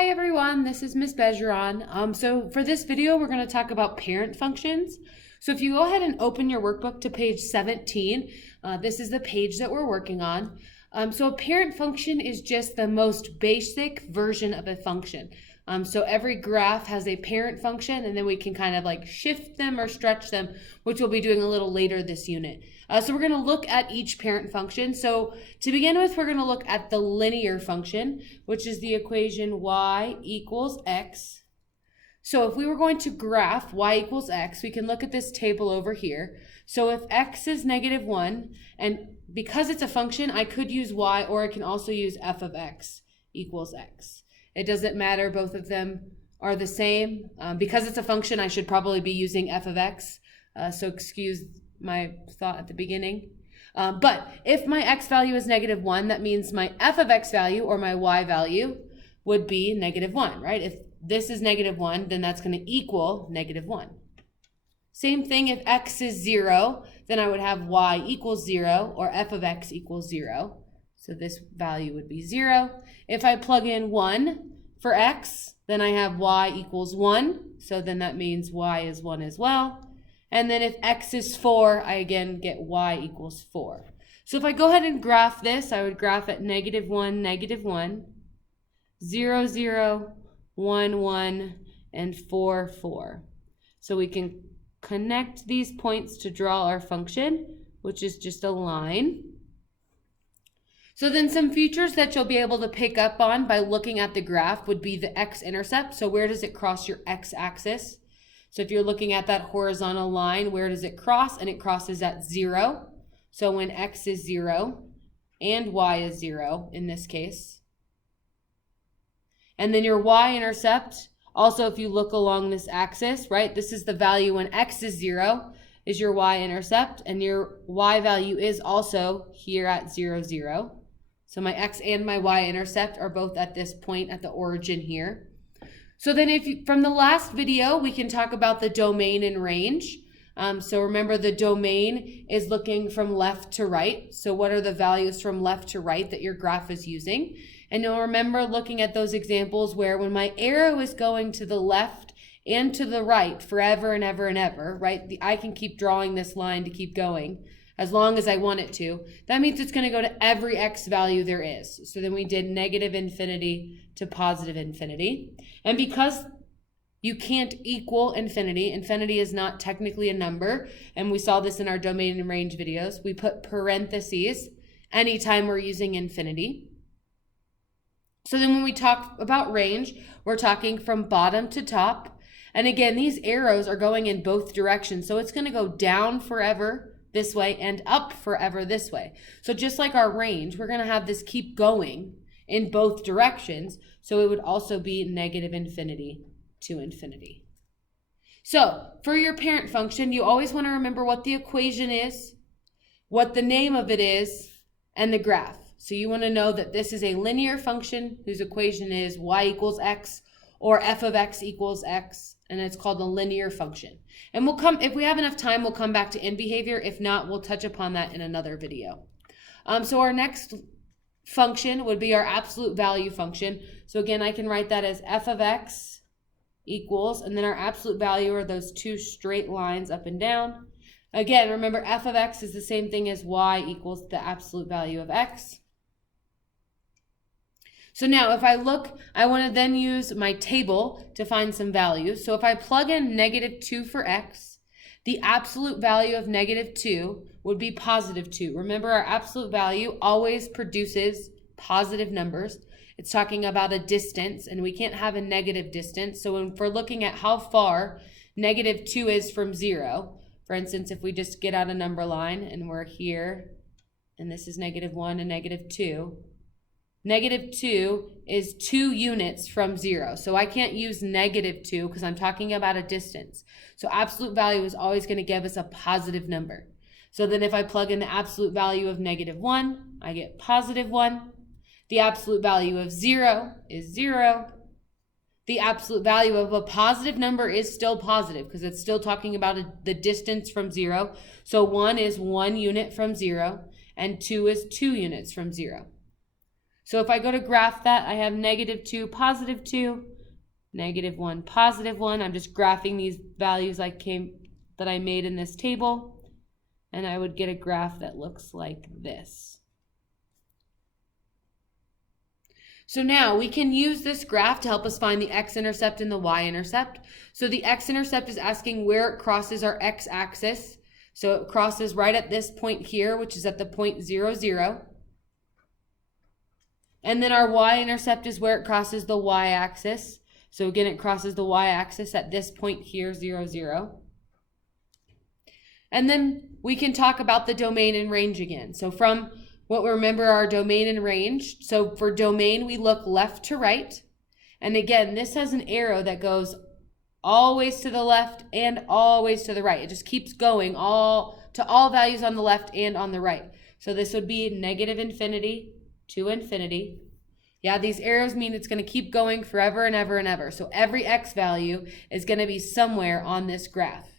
Hi everyone, this is Ms. Bergeron. So for this video, we're going to talk about parent functions. So if you go ahead and open your workbook to page 17, this is the page that we're working on. So a parent function is just the most basic version of a function. So every graph has a parent function, and then we can kind of like shift them or stretch them, which we'll be doing a little later this unit. So we're going to look at each parent function. So to begin with, we're going to look at the linear function, which is the equation y equals x. So if we were going to graph y equals x, we can look at this table over here. So if x is -1, and because it's a function, I could use y, or I can also use f of x equals x. It doesn't matter, both of them are the same. Because it's a function, I should probably be using f of x, so excuse my thought at the beginning. But if my x value is -1, that means my f of x value or my y value would be -1, right? If this is -1, then that's going to equal -1. Same thing if x is 0, then I would have y equals 0 or f of x equals 0. So this value would be 0. If I plug in 1 for x, then I have y equals 1. So then that means y is 1 as well. And then if x is 4, I again get y equals 4. So if I go ahead and graph this, I would graph at -1, -1, 0, 0, 1, 1, and 4, 4. So we can connect these points to draw our function, which is just a line. So then some features that you'll be able to pick up on by looking at the graph would be the x-intercept. So where does it cross your x-axis? So if you're looking at that horizontal line, where does it cross? And it crosses at 0. So when x is 0 and y is 0 in this case. And then your y-intercept, also if you look along this axis, right, this is the value when x is 0 is your y-intercept, and your y value is also here at 0, 0. So my x and my y-intercept are both at this point at the origin here. So then from the last video, we can talk about the domain and range. So remember, the domain is looking from left to right. So what are the values from left to right that your graph is using? And you'll remember looking at those examples where when my arrow is going to the left and to the right forever and ever and ever, right? I can keep drawing this line to keep going as long as I want it to. That means it's going to go to every x value there is. So then we did -infinity to +infinity. And because you can't equal infinity, infinity is not technically a number, and we saw this in our domain and range videos, we put parentheses anytime we're using infinity. So then when we talk about range, we're talking from bottom to top. And again, these arrows are going in both directions. So it's going to go down forever this way and up forever this way. So just like our range, we're going to have this keep going in both directions. So it would also be -infinity to infinity. So for your parent function, you always want to remember what the equation is, what the name of it is, and the graph. So you want to know that this is a linear function whose equation is y equals x or f of x equals x, and it's called a linear function. And if we have enough time, we'll come back to end behavior. If not, we'll touch upon that in another video. So our next function would be our absolute value function. So again, I can write that as f of x equals, and then our absolute value are those two straight lines up and down. Again, remember f of x is the same thing as y equals the absolute value of x. So now if I look, I want to then use my table to find some values. So if I plug in -2 for x, the absolute value of -2 would be +2. Remember, our absolute value always produces positive numbers. It's talking about a distance, and we can't have a negative distance. So when we're looking at how far -2 is from 0, for instance, if we just get out a number line and we're here, and this is -1 and -2, -2 is 2 units from 0. So I can't use -2 because I'm talking about a distance. So absolute value is always going to give us a positive number. So then if I plug in the absolute value of -1, I get +1. The absolute value of 0 is 0. The absolute value of a positive number is still positive because it's still talking about the distance from 0. So 1 is 1 unit from 0, and 2 is 2 units from 0. So if I go to graph that, I have -2, +2, -1, +1. I'm just graphing these values that I made in this table, and I would get a graph that looks like this. So now we can use this graph to help us find the x-intercept and the y-intercept. So the x-intercept is asking where it crosses our x-axis. So it crosses right at this point here, which is at the point 0, 0. And then our y-intercept is where it crosses the y-axis. So again, it crosses the y-axis at this point here, 0, 0. And then we can talk about the domain and range again. So from what we remember our domain and range. So for domain, we look left to right. And again, this has an arrow that goes always to the left and always to the right. It just keeps going to all values on the left and on the right. So this would be -infinity to infinity. Yeah, these arrows mean it's going to keep going forever and ever and ever. So every x value is going to be somewhere on this graph.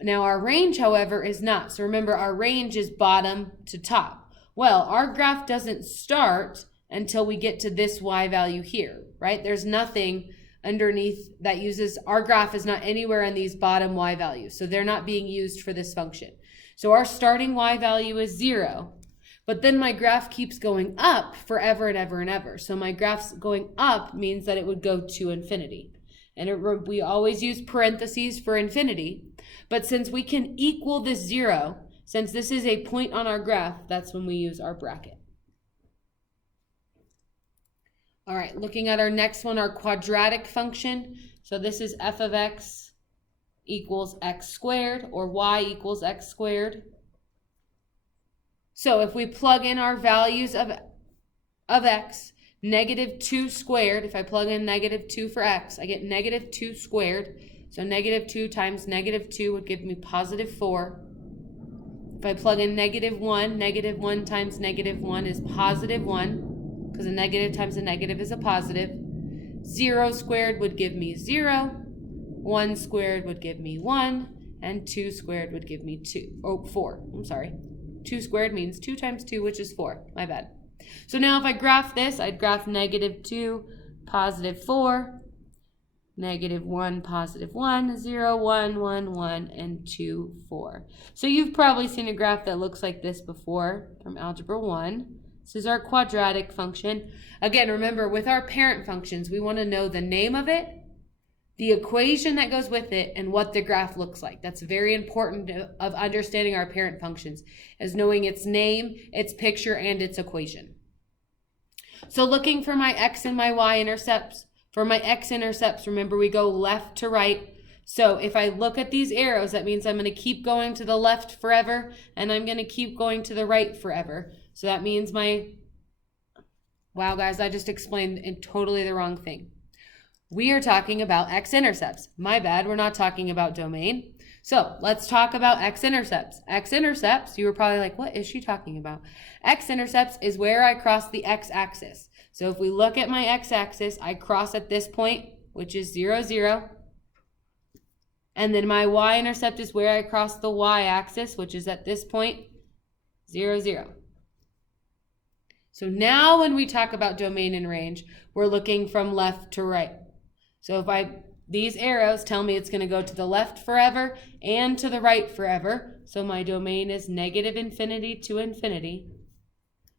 Now our range, however, is not. So remember, our range is bottom to top. Well, our graph doesn't start until we get to this y value here, right? There's nothing underneath that uses, our graph is not anywhere in these bottom y values. So they're not being used for this function. So our starting y value is 0. But then my graph keeps going up forever and ever and ever. So my graph's going up means that it would go to infinity. And we always use parentheses for infinity. But since we can equal this 0, since this is a point on our graph, that's when we use our bracket. All right, looking at our next one, our quadratic function. So this is f of x equals x squared, or y equals x squared. So if we plug in our values of x, -2 squared, if I plug in -2 for x, I get -2 squared. So -2 times -2 would give me +4. If I plug in -1, -1 times -1 is +1, because a negative times a negative is a positive. 0 squared would give me 0. 1 squared would give me 1. And 2 squared would give me 4. I'm sorry. 2 squared means 2 times 2, which is 4. My bad. So now if I graph this, I'd graph -2, +4, -1, +1, 0, 1, 1, 1, and 2, 4. So you've probably seen a graph that looks like this before from Algebra 1. This is our quadratic function. Again, remember, with our parent functions, we want to know the name of it, the equation that goes with it, and what the graph looks like. That's very important of understanding our parent functions, is knowing its name, its picture, and its equation. So looking for my x and my y-intercepts, for my x-intercepts, remember we go left to right. So if I look at these arrows, that means I'm going to keep going to the left forever, and I'm going to keep going to the right forever. So that means wow guys, I just explained totally the wrong thing. We are talking about x-intercepts. My bad, we're not talking about domain. So let's talk about x-intercepts. X-intercepts, you were probably like, what is she talking about? X-intercepts is where I cross the x-axis. So if we look at my x-axis, I cross at this point, which is 0, 0. And then my y-intercept is where I cross the y-axis, which is at this point, 0, 0. So now when we talk about domain and range, we're looking from left to right. So these arrows tell me it's going to go to the left forever and to the right forever. So my domain is -infinity to infinity.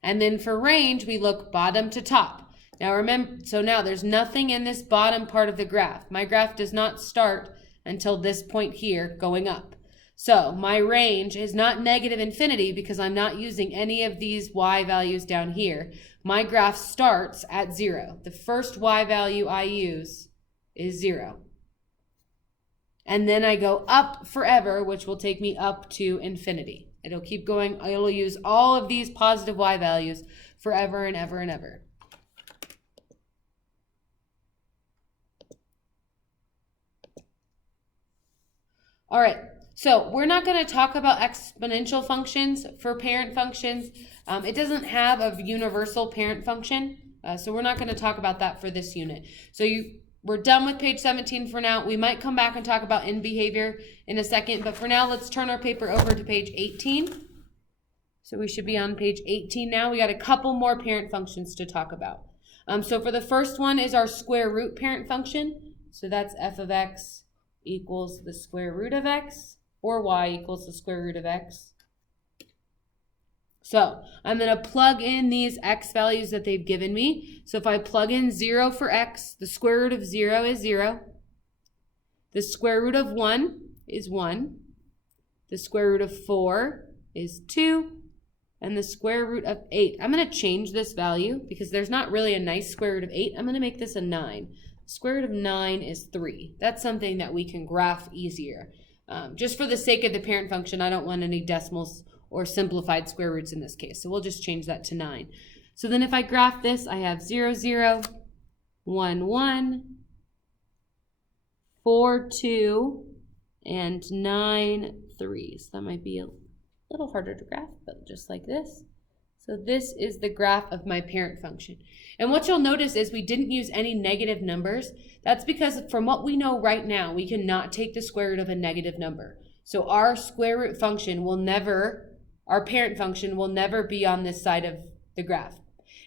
And then for range, we look bottom to top. Now remember, so now there's nothing in this bottom part of the graph. My graph does not start until this point here going up. So my range is not -infinity because I'm not using any of these y values down here. My graph starts at 0. The first y value I use is 0. And then I go up forever, which will take me up to infinity. It'll keep going. It'll use all of these positive y values forever and ever and ever. All right. So we're not going to talk about exponential functions for parent functions. It doesn't have a universal parent function, so we're not going to talk about that for this unit. So we're done with page 17 for now. We might come back and talk about end behavior in a second, but for now, let's turn our paper over to page 18. So we should be on page 18 now. We got a couple more parent functions to talk about. So for the first one is our square root parent function. So that's f of x equals the square root of x, or y equals the square root of x. So I'm going to plug in these x values that they've given me. So if I plug in 0 for x, the square root of 0 is 0. The square root of 1 is 1. The square root of 4 is 2. And the square root of 8. I'm going to change this value because there's not really a nice square root of 8. I'm going to make this a 9. The square root of 9 is 3. That's something that we can graph easier. Just for the sake of the parent function, I don't want any decimals or simplified square roots in this case. So we'll just change that to 9. So then if I graph this, I have 0, 0, 1, 1, 4, 2, and 9, 3. So that might be a little harder to graph, but just like this. So this is the graph of my parent function. And what you'll notice is we didn't use any negative numbers. That's because from what we know right now, we cannot take the square root of a negative number. So our square root function will never, our parent function will never be on this side of the graph.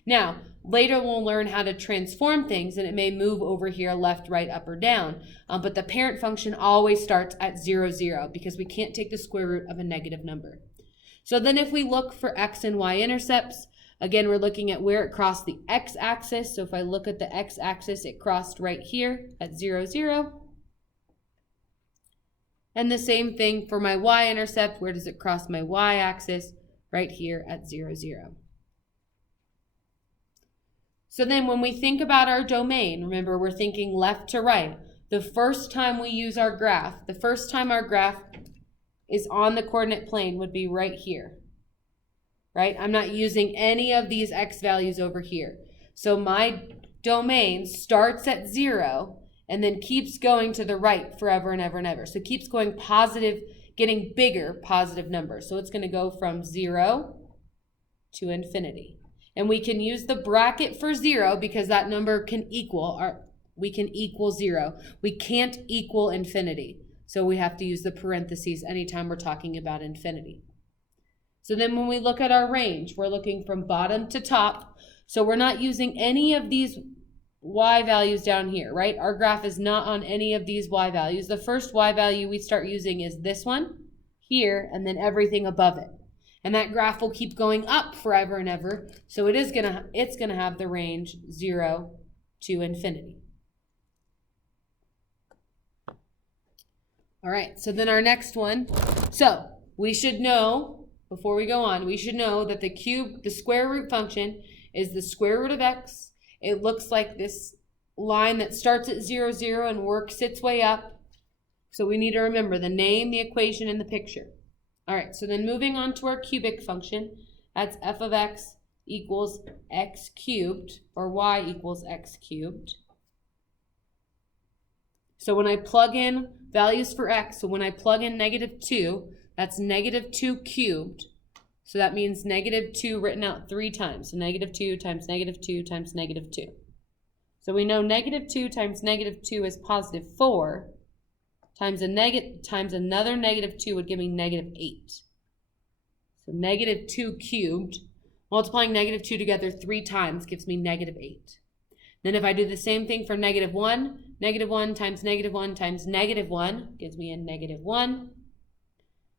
Now, later we'll learn how to transform things, and it may move over here left, right, up, or down. But the parent function always starts at 0, 0 because we can't take the square root of a negative number. So then if we look for x and y intercepts, again, we're looking at where it crossed the x-axis. So if I look at the x-axis, it crossed right here at 0, 0. And the same thing for my y-intercept. Where does it cross my y-axis? Right here at 0, 0. So then when we think about our domain, remember we're thinking left to right. The first time we use our graph, the first time our graph is on the coordinate plane would be right here, right? I'm not using any of these x values over here. So my domain starts at 0 and then keeps going to the right forever and ever and ever. So it keeps going positive, getting bigger positive numbers. So it's going to go from 0 to infinity. And we can use the bracket for 0 because that number can equal, we can equal 0. We can't equal infinity. So we have to use the parentheses anytime we're talking about infinity. So then when we look at our range, we're looking from bottom to top. So we're not using any of these y values down here, right? Our graph is not on any of these y values. The first y value we start using is this one here, and then everything above it. And that graph will keep going up forever and ever. So it's gonna have the range 0 to infinity. All right, so then our next one. So we should know, before we go on, we should know that the square root function is the square root of x. It looks like this line that starts at 0, 0 and works its way up. So we need to remember the name, the equation, and the picture. All right, so then moving on to our cubic function, that's f of x equals x cubed, or y equals x cubed. So when I plug in values for x, so when I plug in -2, that's -2 cubed. So that means -2 written out 3 times. So -2 times -2 times -2. So we know -2 times -2 is +4. Times another -2 would give me -8. So -2 cubed, multiplying -2 together 3 times gives me -8. Then if I do the same thing for -1, -1 times -1 times -1 gives me a -1.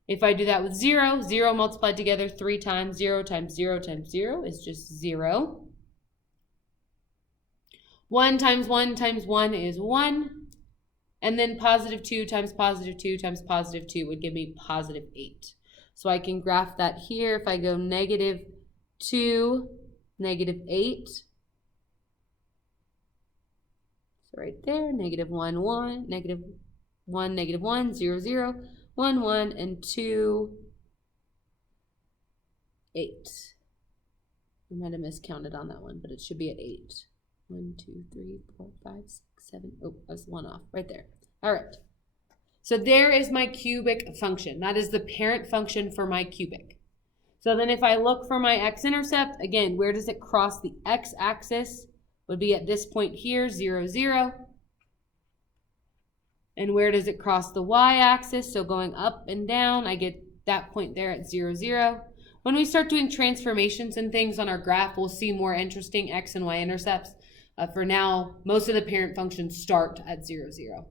If I do that with 0, 0 multiplied together 3 times, 0 times 0 times 0 is just 0. 1 times 1 times 1 is 1. And then +2 times +2 times +2 would give me +8. So I can graph that here. If I go -2, -8. So right there, -1, 1, -1, -1, 0, 0, 1, 1, and 2, 8. I might have miscounted on that one, but it should be at 8. 1, 2, 3, 4, 5, 6, 7. Oh, I was 1 off right there. All right. So there is my cubic function. That is the parent function for my cubic. So then if I look for my x-intercept, again, where does it cross the x-axis? Would be at this point here, 0, 0. And where does it cross the y-axis? So going up and down, I get that point there at 0, 0. When we start doing transformations and things on our graph, we'll see more interesting x and y intercepts. For now, most of the parent functions start at 0, 0.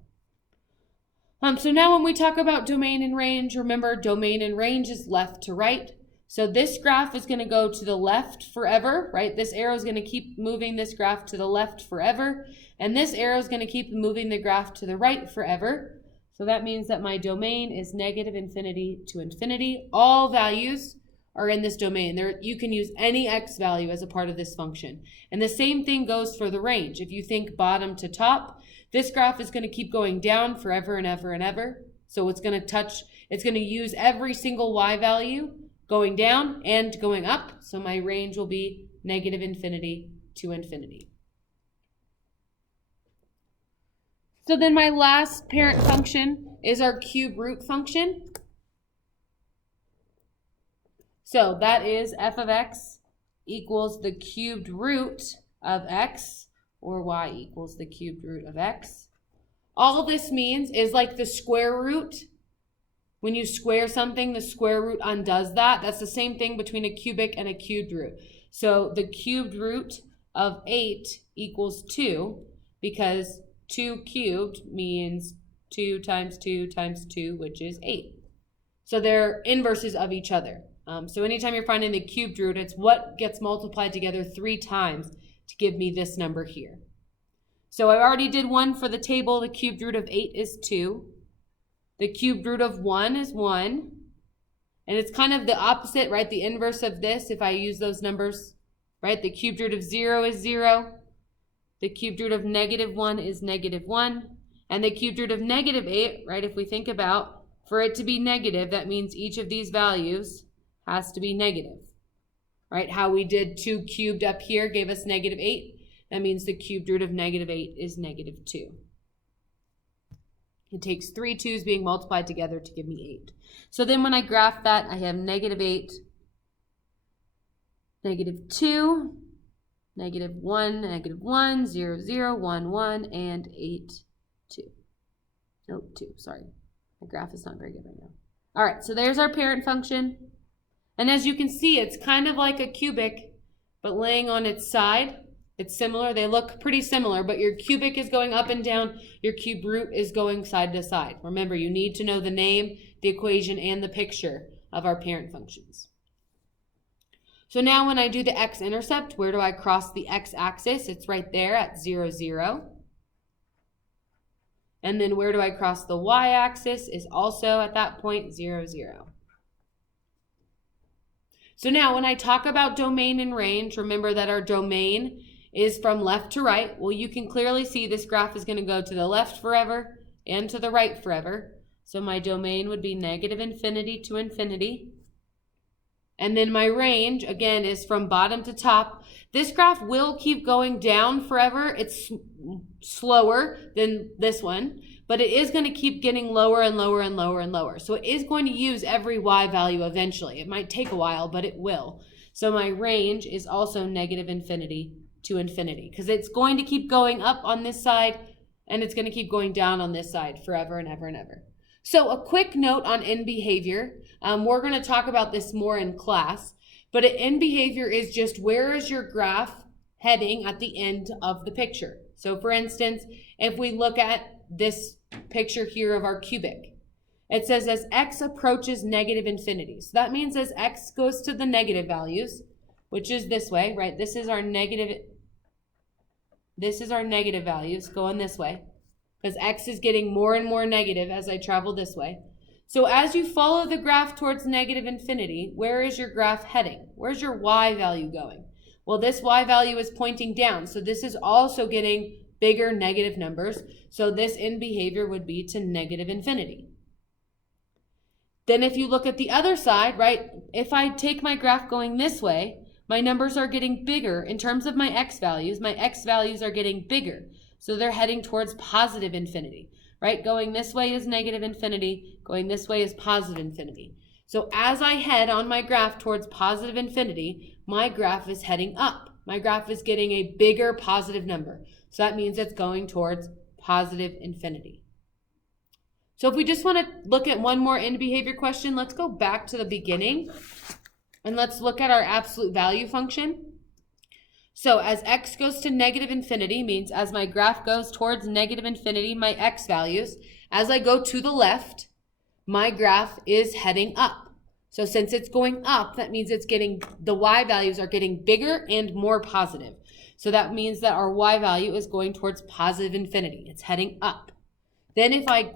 So now when we talk about domain and range, remember domain and range is left to right. So this graph is going to go to the left forever, right? This arrow is going to keep moving this graph to the left forever. And this arrow is going to keep moving the graph to the right forever. So that means that my domain is negative infinity to infinity. All values are in this domain. You can use any x value as a part of this function. And the same thing goes for the range. If you think bottom to top, this graph is going to keep going down forever and ever and ever. So it's going to use every single y value going down and going up. So my range will be negative infinity to infinity. So then my last parent function is our cube root function. So that is f of x equals the cubed root of x, or y equals the cubed root of x. All this means is like the square root. When you square something, the square root undoes that. That's the same thing between a cubic and a cubed root. So the cubed root of 8 equals 2, because 2 cubed means 2 times 2 times 2, which is 8. So they're inverses of each other. So anytime you're finding the cubed root, it's what gets multiplied together 3 times to give me this number here. So I already did one for the table. The cubed root of 8 is 2. The cubed root of 1 is 1. And it's kind of the opposite, right? The inverse of this, if I use those numbers, right? The cubed root of 0 is 0. The cubed root of negative 1 is negative 1. And the cubed root of negative 8, right? If we think about, for it to be negative, that means each of these values has to be negative, right? How we did 2 cubed up here gave us negative 8. That means the cubed root of negative 8 is negative 2. It takes 3 2's being multiplied together to give me 8. So then when I graph that, I have negative 8, negative 2, negative 1, 0, 0, 1, 1, and 8, 2. Oh, 2, sorry. My graph is not very good right now. All right, so there's our parent function. And as you can see, it's kind of like a cubic, but laying on its side. It's similar. They look pretty similar, but your cubic is going up and down. Your cube root is going side to side. Remember, you need to know the name, the equation, and the picture of our parent functions. So now when I do the x-intercept, where do I cross the x-axis? It's right there at 0, 0. And then where do I cross the y-axis? Is also at that point 0, 0. So now when I talk about domain and range, remember that our domain is from left to right. Well, you can clearly see this graph is going to go to the left forever and to the right forever. So my domain would be negative infinity to infinity. And then my range, again, is from bottom to top. This graph will keep going down forever. It's slower than this one, but it is going to keep getting lower and lower and lower and lower. So it is going to use every y value eventually. It might take a while, but it will. So my range is also negative infinity to infinity, because it's going to keep going up on this side and it's going to keep going down on this side forever and ever and ever. So a quick note on end behavior. We're going to talk about this more in class, but an end behavior is just where is your graph heading at the end of the picture. So for instance, if we look at this picture here of our cubic, it says as x approaches negative infinity. So that means as x goes to the negative values, which is this way, right? This is our negative values going this way, because x is getting more and more negative as I travel this way. So as you follow the graph towards negative infinity, where is your graph heading? Where's your y value going? Well, this y value is pointing down, so this is also getting bigger negative numbers. So this end behavior would be to negative infinity. Then if you look at the other side, right, if I take my graph going this way, my numbers are getting bigger. In terms of my x values are getting bigger. So they're heading towards positive infinity, right? Going this way is negative infinity. Going this way is positive infinity. So as I head on my graph towards positive infinity, my graph is heading up. My graph is getting a bigger positive number. So that means it's going towards positive infinity. So if we just want to look at one more end behavior question, let's go back to the beginning. And let's look at our absolute value function. So as x goes to negative infinity, means as my graph goes towards negative infinity, my x values, as I go to the left, my graph is heading up. So since it's going up, that means the y values are getting bigger and more positive. So that means that our y value is going towards positive infinity. It's heading up. Then if I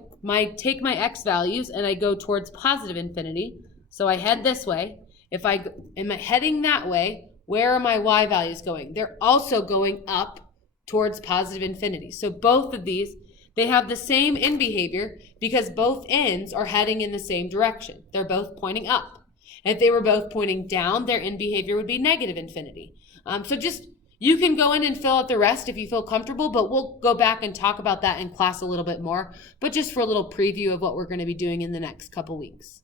take my x values and I go towards positive infinity, so I head this way. If I am heading that way, where are my y values going? They're also going up towards positive infinity. So both of these, they have the same end behavior because both ends are heading in the same direction. They're both pointing up. And if they were both pointing down, their end behavior would be negative infinity. You can go in and fill out the rest if you feel comfortable, but we'll go back and talk about that in class a little bit more, but just for a little preview of what we're going to be doing in the next couple weeks.